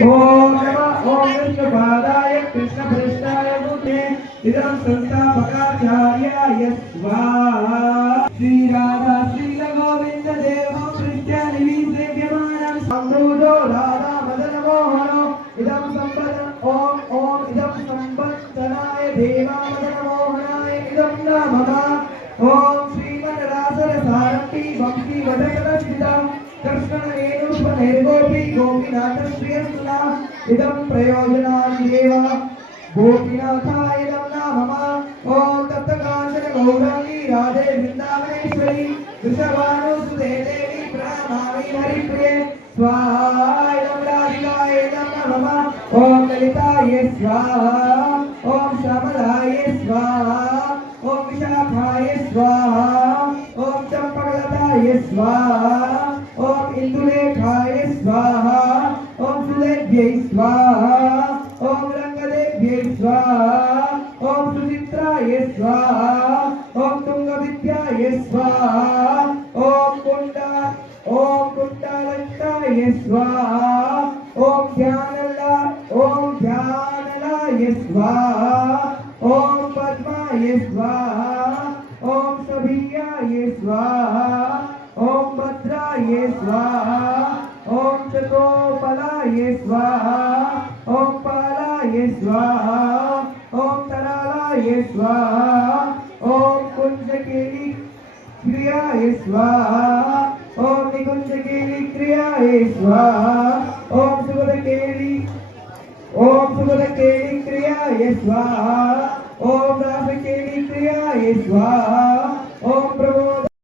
ओम नमः ओम कृष्णपादाय कृष्णप्रेष्ठाय मूर्ते इदं संस्थापकाचार्याय स्वाहा श्री राधा श्री गोविंद देवो कृष्णानि सेव्यमानं समृद्धो राधा मदन मोहनो इदं संपद ओम ओम इदं संपत्तनाय देवा मदन मोहनाय इदं नमः ओम श्रीमन्रासर सारथी भक्ति वदकलक्षिता कृष्ण निर्गोपी गोपीनाथ श्रीयसुना इदं प्रयोजनानि देव गोपीनाथाय नमः ओम तत्कांचन गौरांगी राधे वृंदावनेश्वरी वृषभानुसुते देवी प्रणमामि हरिप्रिये स्वाहा इदं राधिकाय नमः ओम ललिताय स्वाहा ओम श्यामलाय स्वाहा ओम विशाखाय स्वाहा ओम चंपकलताय स्वाहा ओम इंदुलेखाय स्वाहा ओम सुलेभ्यै स्वाहा ओम रंगदेभ्यै स्वाहा ओम सुचित्राय स्वाहा ओम तुंगविद्याय स्वाहा ओम कुंडालंकाय स्वाहा ओम ध्यानलाय स्वाहा ओम पद्माय स्वाहा ओम सभियाय स्वाहा ओम भद्राय स्वाहा ओम चतुर्बलाय स्वाहा ओम पालाय स्वाहा ओम तरालाय स्वाहा ओम कुंजकेली क्रियाय स्वाहा ओम निकुंजकेली क्रियाय स्वाहा ओम सुगतकेली क्रियाय स्वाहा ओम रासकेली क्रियाय स्वाहा